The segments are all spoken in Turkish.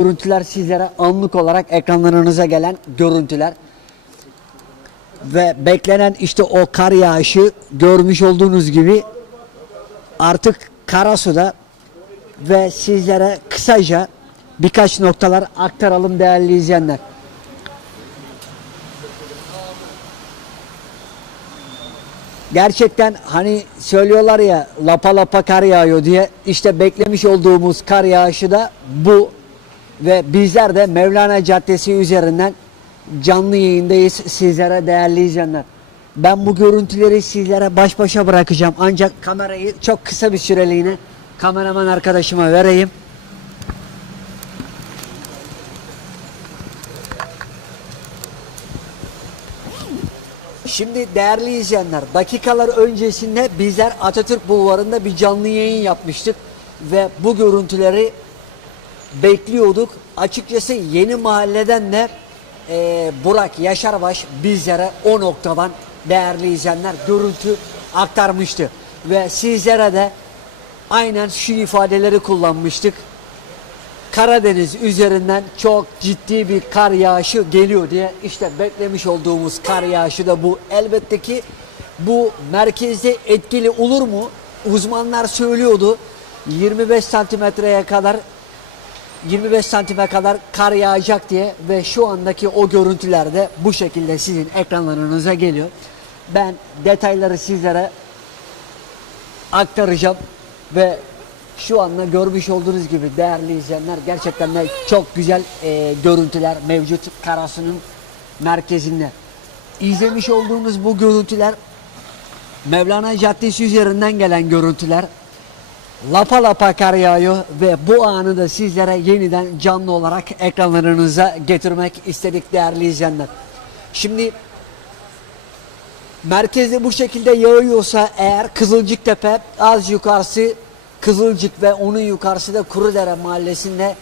Görüntüler sizlere anlık olarak ekranlarınıza gelen görüntüler. Ve beklenen işte o kar yağışı görmüş olduğunuz gibi artık Karasu'da ve sizlere kısaca birkaç noktalar aktaralım değerli izleyenler. Gerçekten hani söylüyorlar ya lapa lapa kar yağıyor diye işte beklemiş olduğumuz kar yağışı da bu ve bizler de Mevlana Caddesi üzerinden canlı yayındayız sizlere değerli izleyenler. Ben bu görüntüleri sizlere baş başa bırakacağım ancak kamerayı çok kısa bir süreliğine kameraman arkadaşıma vereyim. Şimdi değerli izleyenler dakikalar öncesinde bizler Atatürk Bulvarı'nda bir canlı yayın yapmıştık ve bu görüntüleri bekliyorduk. Açıkçası yeni mahalleden de e, Burak Yaşarbaş bizlere o noktadan değerli izleyenler görüntü aktarmıştı. Ve sizlere de aynen şu ifadeleri kullanmıştık. Karadeniz üzerinden çok ciddi bir kar yağışı geliyor diye işte beklemiş olduğumuz kar yağışı da bu. Elbette ki bu merkezde etkili olur mu? Uzmanlar söylüyordu 25 santimetreye kadar 25 santime kadar kar yağacak diye ve şu andaki o görüntüler de bu şekilde sizin ekranlarınıza geliyor. Ben detayları sizlere aktaracağım ve şu anda görmüş olduğunuz gibi değerli izleyenler gerçekten de çok güzel e, görüntüler mevcut Karasu'nun merkezinde. İzlemiş olduğunuz bu görüntüler Mevlana Caddesi üzerinden gelen görüntüler. Lapa lapa kar yağıyor ve bu anı da sizlere yeniden canlı olarak ekranlarınıza getirmek istedik değerli izleyenler. Şimdi merkezde bu şekilde yağıyorsa eğer Kızılcıktepe az yukarısı Kızılcık ve onun yukarısı da Kurudere mahallesinde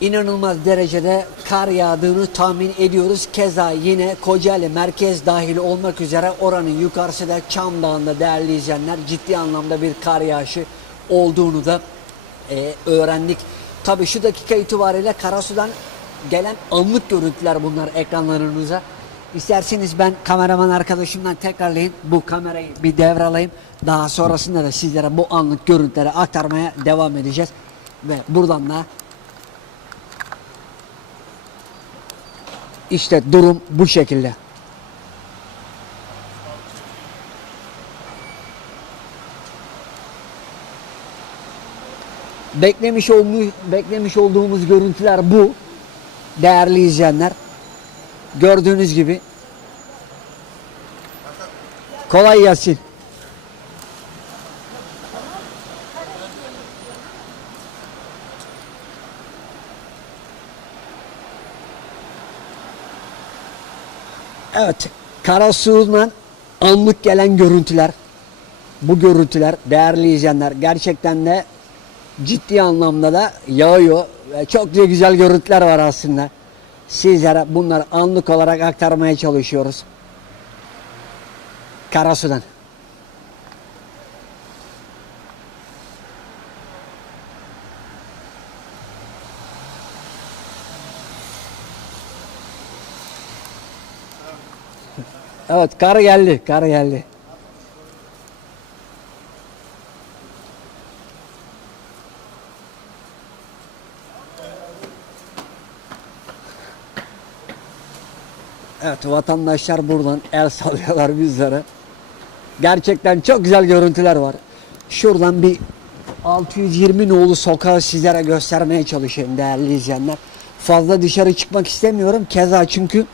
inanılmaz derecede kar yağdığını tahmin ediyoruz. Keza yine Kocaeli merkez dahil olmak üzere oranın yukarısı da Çam Dağı'nda değerli izleyenler ciddi anlamda bir kar yağışı olduğunu da e, öğrendik. Tabii şu dakika itibariyle Karasu'dan gelen anlık görüntüler bunlar ekranlarınıza. İsterseniz ben kameraman arkadaşımdan tekrarlayın bu kamerayı bir devralayayım. Daha sonrasında da sizlere bu anlık görüntüleri aktarmaya devam edeceğiz. Ve buradan da işte durum bu şekilde. Beklemiş olmuş, beklemiş olduğumuz görüntüler bu. Değerli izleyenler. Gördüğünüz gibi. Kolay gelsin. Evet, Karasu'dan anlık gelen görüntüler, bu görüntüler değerli izleyenler gerçekten de ciddi anlamda da yağıyor ve çok da güzel görüntüler var aslında. Sizlere bunları anlık olarak aktarmaya çalışıyoruz. Karasu'dan. Evet kar geldi, kar geldi. Evet vatandaşlar buradan el sallıyorlar bizlere. Gerçekten çok güzel görüntüler var. Şuradan bir 620 nolu sokağı sizlere göstermeye çalışayım değerli izleyenler. Fazla dışarı çıkmak istemiyorum. Keza çünkü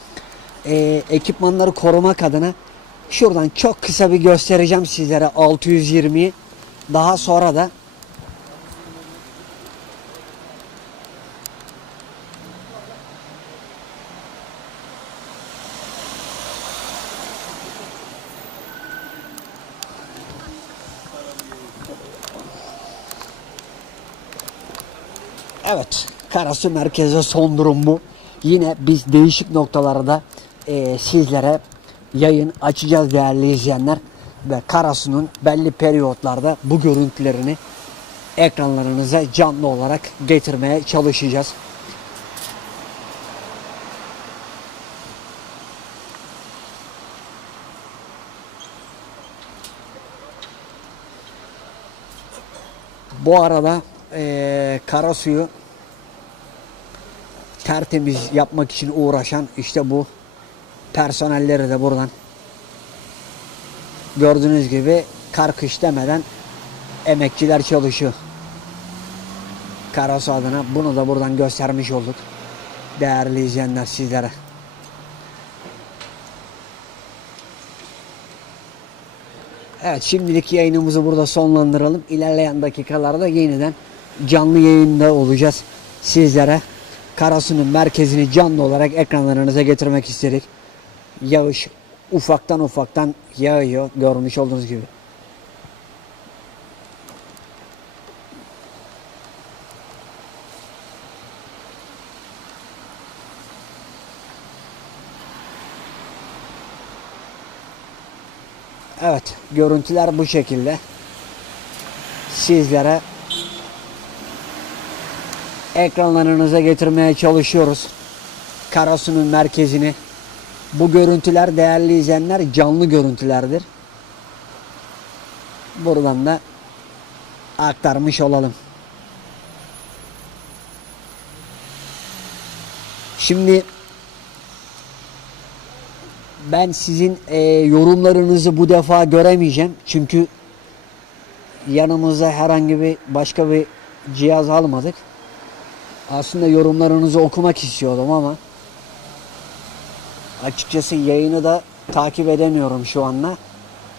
e, ekipmanları korumak adına şuradan çok kısa bir göstereceğim sizlere 620'yi. Daha sonra da Evet, Karasu merkeze son durum bu. Yine biz değişik noktalarda e, sizlere yayın açacağız değerli izleyenler. Ve Karasu'nun belli periyotlarda bu görüntülerini ekranlarınıza canlı olarak getirmeye çalışacağız. Bu arada eee kara suyu tertemiz yapmak için uğraşan işte bu personelleri de buradan gördüğünüz gibi kar kış demeden emekçiler çalışıyor. Karasu adına bunu da buradan göstermiş olduk. Değerli izleyenler sizlere. Evet şimdilik yayınımızı burada sonlandıralım. İlerleyen dakikalarda yeniden canlı yayında olacağız. Sizlere Karasu'nun merkezini canlı olarak ekranlarınıza getirmek istedik. Yağış ufaktan ufaktan yağıyor görmüş olduğunuz gibi. Evet, görüntüler bu şekilde. Sizlere ekranlarınıza getirmeye çalışıyoruz. Karasu'nun merkezini. Bu görüntüler değerli izleyenler canlı görüntülerdir. Buradan da aktarmış olalım. Şimdi ben sizin e, yorumlarınızı bu defa göremeyeceğim. Çünkü yanımıza herhangi bir başka bir cihaz almadık. Aslında yorumlarınızı okumak istiyordum ama açıkçası yayını da takip edemiyorum şu anda.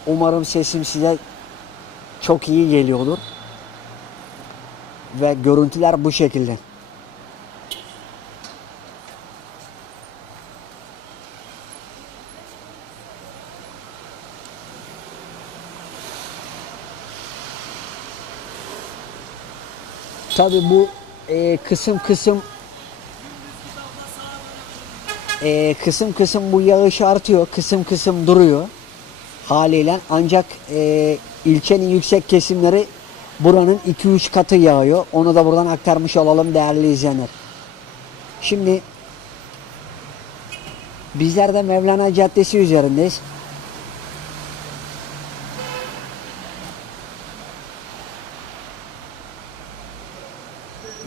Umarım sesim size çok iyi geliyordur. Ve görüntüler bu şekilde. Tabii bu e, kısım kısım e, kısım kısım bu yağış artıyor, kısım kısım duruyor haliyle. Ancak e, ilçenin yüksek kesimleri buranın 2-3 katı yağıyor. Onu da buradan aktarmış olalım değerli izleyenler. Şimdi bizler de Mevlana Caddesi üzerindeyiz.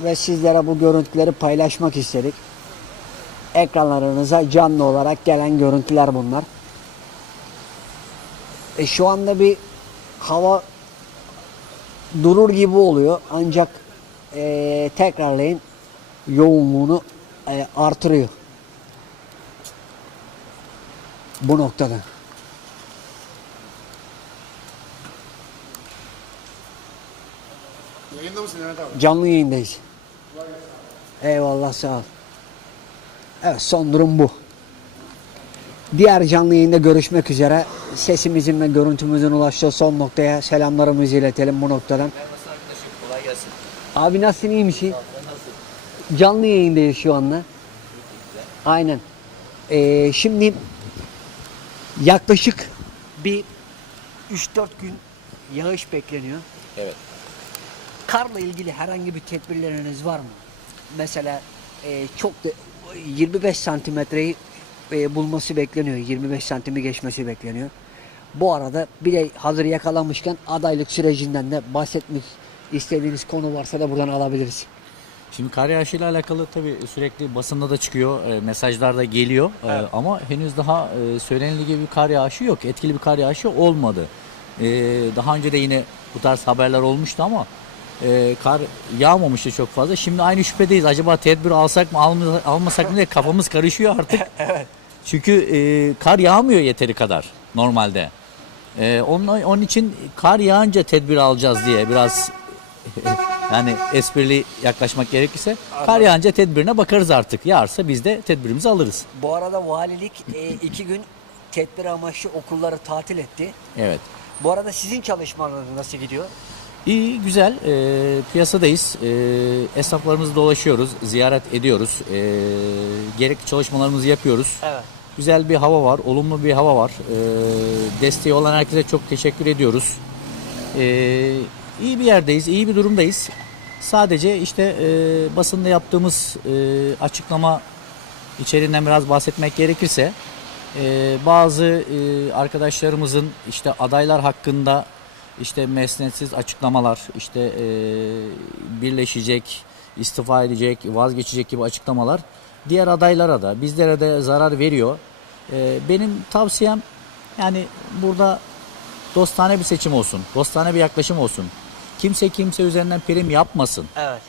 Ve sizlere bu görüntüleri paylaşmak istedik. Ekranlarınıza canlı olarak gelen görüntüler bunlar. E şu anda bir hava durur gibi oluyor ancak e, tekrarlayın yoğunluğunu e, artırıyor. Bu noktada. Yayında mısın? Canlı yayındayız. Eyvallah sağ ol. Evet son durum bu. Diğer canlı yayında görüşmek üzere. Sesimizin ve görüntümüzün ulaştığı son noktaya selamlarımızı iletelim bu noktadan. Abi nasılsın iyi misin? Canlı yayındayız şu anda. Aynen. Ee, şimdi yaklaşık bir 3-4 gün yağış bekleniyor. Evet. Karla ilgili herhangi bir tedbirleriniz var mı? Mesela e, çok da 25 santimetreyi e, bulması bekleniyor. 25 santimi geçmesi bekleniyor. Bu arada bir de hazır yakalamışken adaylık sürecinden de bahsetmek istediğiniz konu varsa da buradan alabiliriz. Şimdi kar yağışıyla alakalı tabii sürekli basında da çıkıyor, e, mesajlar da geliyor. E, ama henüz daha e, söylenildiği gibi bir kar yağışı yok. Etkili bir kar yağışı olmadı. E, daha önce de yine bu tarz haberler olmuştu ama e, kar yağmamıştı çok fazla. Şimdi aynı şüphedeyiz. Acaba tedbir alsak mı alma- almasak mı diye kafamız karışıyor artık. Çünkü e, kar yağmıyor yeteri kadar normalde. E, onun, onun için kar yağınca tedbir alacağız diye biraz yani esprili yaklaşmak gerekirse kar yağınca tedbirine bakarız artık. Yağarsa biz de tedbirimizi alırız. Bu arada valilik e, iki gün tedbir amaçlı okulları tatil etti. Evet. Bu arada sizin çalışmalarınız nasıl gidiyor? İyi, güzel. Ee, piyasadayız. Ee, esnaflarımızı dolaşıyoruz, ziyaret ediyoruz. Ee, gerekli çalışmalarımızı yapıyoruz. Evet. Güzel bir hava var, olumlu bir hava var. Ee, desteği olan herkese çok teşekkür ediyoruz. Ee, iyi bir yerdeyiz, iyi bir durumdayız. Sadece işte e, basında yaptığımız e, açıklama içeriğinden biraz bahsetmek gerekirse e, bazı e, arkadaşlarımızın işte adaylar hakkında işte mesnetsiz açıklamalar, işte e, birleşecek, istifa edecek, vazgeçecek gibi açıklamalar diğer adaylara da bizlere de zarar veriyor. E, benim tavsiyem yani burada dostane bir seçim olsun, dostane bir yaklaşım olsun. Kimse kimse üzerinden prim yapmasın. Evet.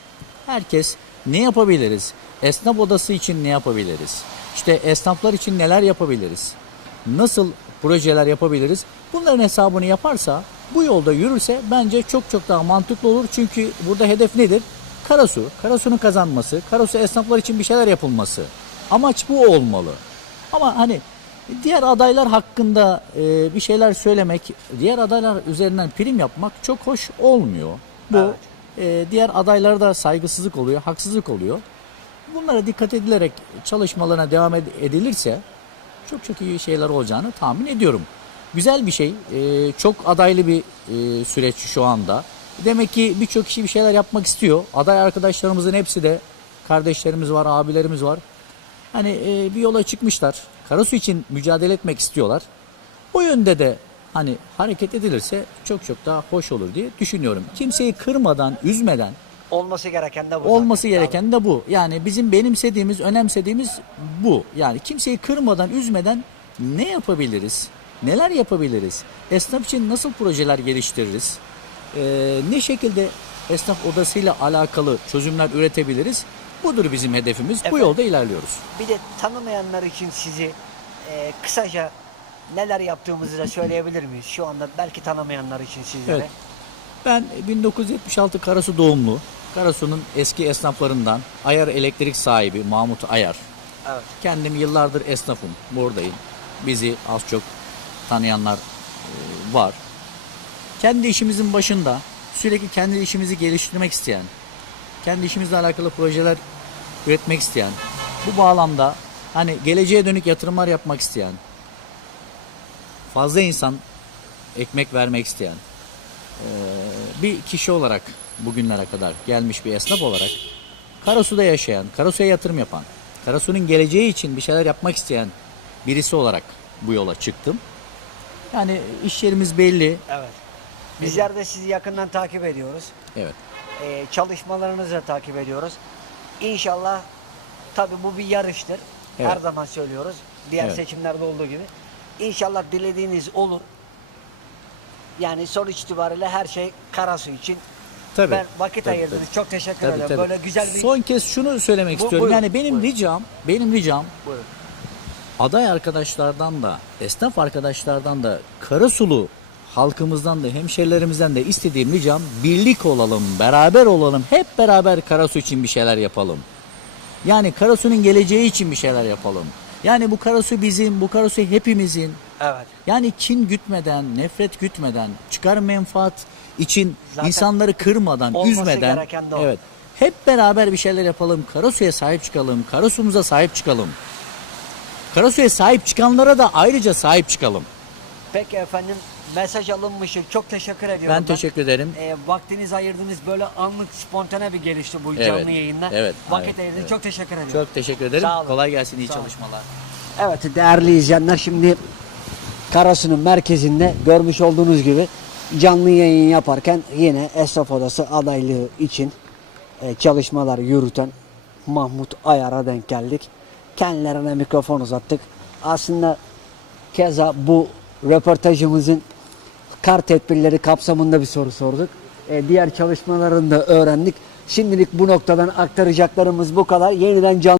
Herkes ne yapabiliriz? Esnaf odası için ne yapabiliriz? İşte esnaflar için neler yapabiliriz? Nasıl projeler yapabiliriz? Bunların hesabını yaparsa, bu yolda yürürse bence çok çok daha mantıklı olur. Çünkü burada hedef nedir? Karasu. Karasu'nun kazanması, Karasu esnaflar için bir şeyler yapılması. Amaç bu olmalı. Ama hani diğer adaylar hakkında e, bir şeyler söylemek, diğer adaylar üzerinden prim yapmak çok hoş olmuyor. Bu Evet. e, diğer adaylara da saygısızlık oluyor, haksızlık oluyor. Bunlara dikkat edilerek çalışmalarına devam ed- edilirse çok çok iyi şeyler olacağını tahmin ediyorum. Güzel bir şey. e, çok adaylı bir e, süreç şu anda. Demek ki birçok kişi bir şeyler yapmak istiyor. Aday arkadaşlarımızın hepsi de kardeşlerimiz var, abilerimiz var. Hani e, bir yola çıkmışlar. Karasu için mücadele etmek istiyorlar. O yönde de hani hareket edilirse çok çok daha hoş olur diye düşünüyorum. Kimseyi kırmadan, üzmeden Olması gereken de bu. olması gereken de bu. Yani bizim benimsediğimiz, önemsediğimiz bu. Yani kimseyi kırmadan, üzmeden ne yapabiliriz? Neler yapabiliriz? Esnaf için nasıl projeler geliştiririz? Ee, ne şekilde esnaf odasıyla alakalı çözümler üretebiliriz? Budur bizim hedefimiz. Bu Efendim? yolda ilerliyoruz. Bir de tanımayanlar için sizi e, kısaca neler yaptığımızı da söyleyebilir miyiz? Şu anda belki tanımayanlar için sizlere. Evet. Ben 1976 Karasu doğumlu. Karasu'nun eski esnaflarından Ayar Elektrik sahibi Mahmut Ayar. Evet. Kendim yıllardır esnafım. Buradayım. Bizi az çok tanıyanlar e, var. Kendi işimizin başında sürekli kendi işimizi geliştirmek isteyen, kendi işimizle alakalı projeler üretmek isteyen, bu bağlamda hani geleceğe dönük yatırımlar yapmak isteyen, fazla insan ekmek vermek isteyen e, bir kişi olarak bugünlere kadar gelmiş bir esnaf olarak Karasu'da yaşayan, Karasu'ya yatırım yapan, Karasu'nun geleceği için bir şeyler yapmak isteyen birisi olarak bu yola çıktım. Yani iş yerimiz belli. Evet. Bizler de sizi yakından takip ediyoruz. Evet. E, çalışmalarınızı da takip ediyoruz. İnşallah tabii bu bir yarıştır. Her Evet. zaman söylüyoruz. Diğer Evet. seçimlerde olduğu gibi. İnşallah dilediğiniz olur. Yani sonuç itibariyle her şey Karasu için. Tabii. Ben vakit Tabii, ayırdınız. tabii. Çok teşekkür Tabii, ederim. tabii. Böyle güzel bir... Son kez şunu söylemek Bu- istiyorum. buyurun, yani benim buyurun. ricam, benim ricam Buyurun. Aday arkadaşlardan da, esnaf arkadaşlardan da, Karasulu halkımızdan da, hemşerilerimizden de istediğim ricam birlik olalım, beraber olalım, hep beraber Karasu için bir şeyler yapalım. Yani Karasu'nun geleceği için bir şeyler yapalım. Yani bu Karasu bizim, bu Karasu hepimizin. Evet. Yani kin gütmeden, nefret gütmeden, çıkar menfaat için Zaten insanları kırmadan, üzmeden evet. Hep beraber bir şeyler yapalım. Karasu'ya sahip çıkalım. Karasu'muza sahip çıkalım. Karasu'ya sahip çıkanlara da ayrıca sahip çıkalım. Peki efendim mesaj alınmışı çok teşekkür ediyorum. Ben teşekkür ederim. E, vaktiniz ayırdınız böyle anlık spontane bir gelişti bu Evet, canlı yayında. evet, Vakit evet, ayırdınız. evet. Çok teşekkür ediyorum. Çok teşekkür ederim. Sağ olun. Kolay gelsin. iyi Sağ olun. çalışmalar. Evet değerli izleyenler şimdi Karasu'nun merkezinde görmüş olduğunuz gibi canlı yayın yaparken yine esnaf odası adaylığı için e, çalışmalar yürüten Mahmut Ayar'a denk geldik. Kendilerine mikrofon uzattık. Aslında keza bu röportajımızın kar tedbirleri kapsamında bir soru sorduk. E, diğer çalışmalarını da öğrendik. Şimdilik bu noktadan aktaracaklarımız bu kadar. Yeniden canlı